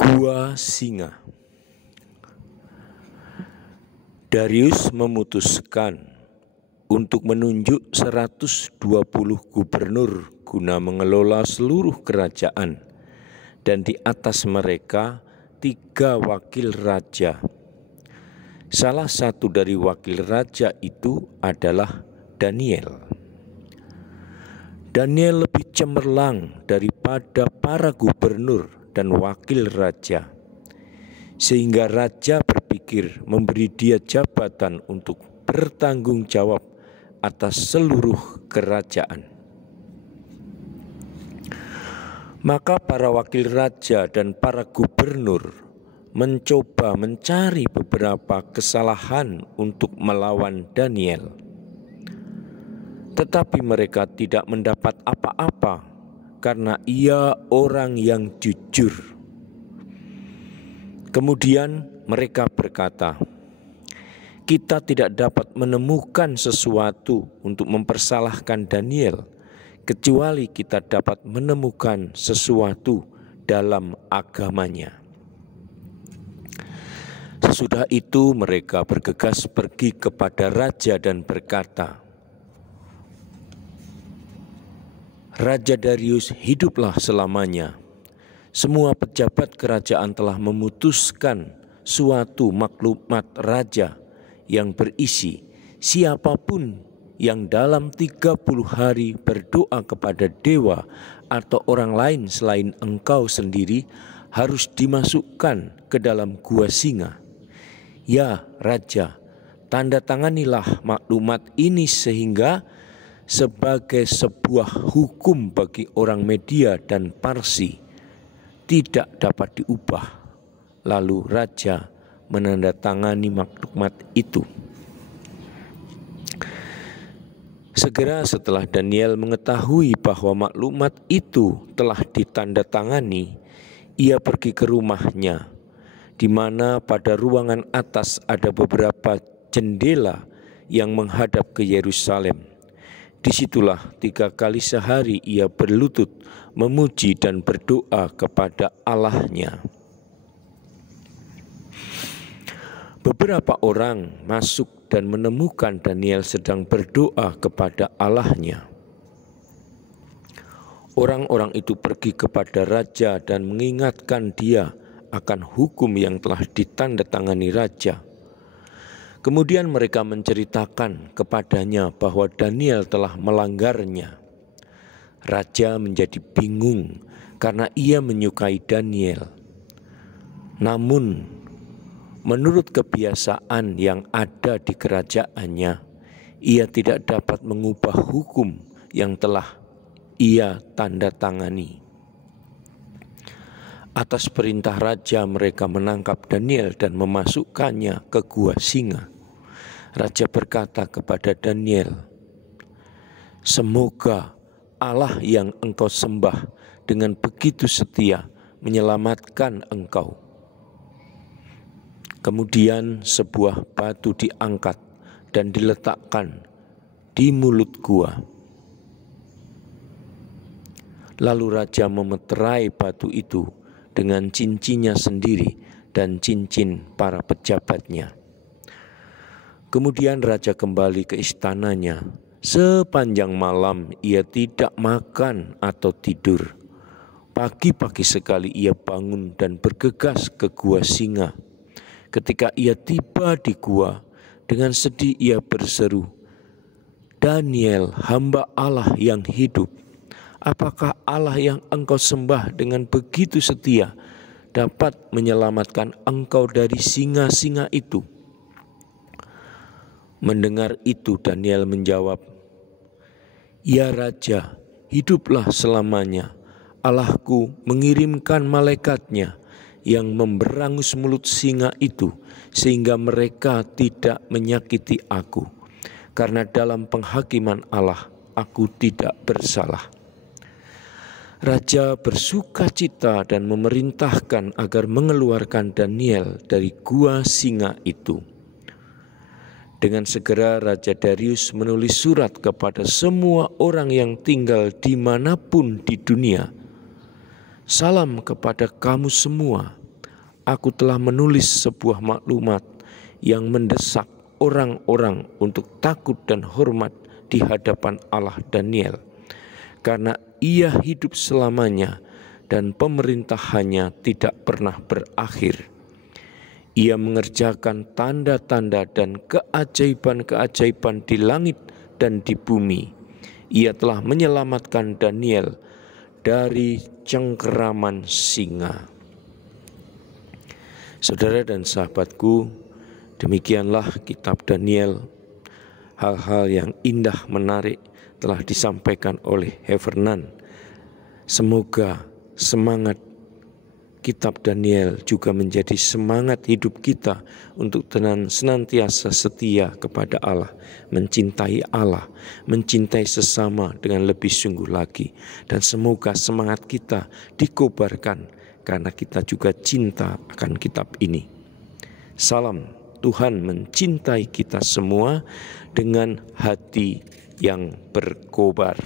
Gua Singa. Darius memutuskan untuk menunjuk 120 gubernur guna mengelola seluruh kerajaan, dan di atas mereka 3 wakil raja. Salah satu dari wakil raja itu adalah Daniel. Daniel lebih cemerlang daripada para gubernur dan wakil raja, sehingga raja berpikir memberi dia jabatan untuk bertanggung jawab atas seluruh kerajaan. Maka para wakil raja dan para gubernur mencoba mencari beberapa kesalahan untuk melawan Daniel. Tetapi mereka tidak mendapat apa-apa karena ia orang yang jujur. Kemudian mereka berkata, "Kita tidak dapat menemukan sesuatu untuk mempersalahkan Daniel, kecuali kita dapat menemukan sesuatu dalam agamanya." Sesudah itu mereka bergegas pergi kepada raja dan berkata, "Raja Darius hiduplah selamanya. Semua pejabat kerajaan telah memutuskan suatu maklumat raja yang berisi, siapapun yang dalam 30 hari berdoa kepada dewa atau orang lain selain engkau sendiri harus dimasukkan ke dalam gua singa. Ya Raja, tanda tanganilah maklumat ini sehingga sebagai sebuah hukum bagi orang Media dan Parsi tidak dapat diubah." Lalu raja menandatangani maklumat itu. Segera setelah Daniel mengetahui bahwa maklumat itu telah ditandatangani, ia pergi ke rumahnya, di mana pada ruangan atas ada beberapa jendela yang menghadap ke Yerusalem. Disitulah 3 kali sehari ia berlutut memuji dan berdoa kepada Allahnya. Beberapa orang masuk dan menemukan Daniel sedang berdoa kepada Allahnya. Orang-orang itu pergi kepada raja dan mengingatkan dia akan hukum yang telah ditandatangani raja. Kemudian mereka menceritakan kepadanya bahwa Daniel telah melanggarnya. Raja menjadi bingung karena ia menyukai Daniel. Namun, menurut kebiasaan yang ada di kerajaannya, ia tidak dapat mengubah hukum yang telah ia tanda tangani. Atas perintah raja mereka menangkap Daniel dan memasukkannya ke gua singa. Raja berkata kepada Daniel, "Semoga Allah yang engkau sembah dengan begitu setia menyelamatkan engkau." Kemudian sebuah batu diangkat dan diletakkan di mulut gua. Lalu raja memeterai batu itu dengan cincinnya sendiri dan cincin para pejabatnya. Kemudian raja kembali ke istananya. Sepanjang malam ia tidak makan atau tidur. Pagi-pagi sekali ia bangun dan bergegas ke gua singa. Ketika ia tiba di gua, dengan sedih ia berseru, "Daniel, hamba Allah yang hidup, apakah Allah yang engkau sembah dengan begitu setia dapat menyelamatkan engkau dari singa-singa itu?" Mendengar itu Daniel menjawab, "Ya Raja, hiduplah selamanya. Allahku mengirimkan malaikatnya yang memberangus mulut singa itu sehingga mereka tidak menyakiti aku. Karena dalam penghakiman Allah aku tidak bersalah." Raja bersuka cita dan memerintahkan agar mengeluarkan Daniel dari gua singa itu. Dengan segera Raja Darius menulis surat kepada semua orang yang tinggal dimanapun di dunia. "Salam kepada kamu semua. Aku telah menulis sebuah maklumat yang mendesak orang-orang untuk takut dan hormat di hadapan Allah Daniel, karena ia hidup selamanya dan pemerintahannya tidak pernah berakhir. Ia mengerjakan tanda-tanda dan keajaiban-keajaiban di langit dan di bumi. Ia telah menyelamatkan Daniel dari cengkeraman singa. Saudara dan sahabatku, demikianlah kitab Daniel. Hal-hal yang indah menarik telah disampaikan oleh Heffernan. Semoga semangat kitab Daniel juga menjadi semangat hidup kita untuk senantiasa setia kepada Allah, mencintai sesama dengan lebih sungguh lagi. Dan semoga semangat kita dikobarkan karena kita juga cinta akan kitab ini. Salam, Tuhan mencintai kita semua dengan hati yang berkobar.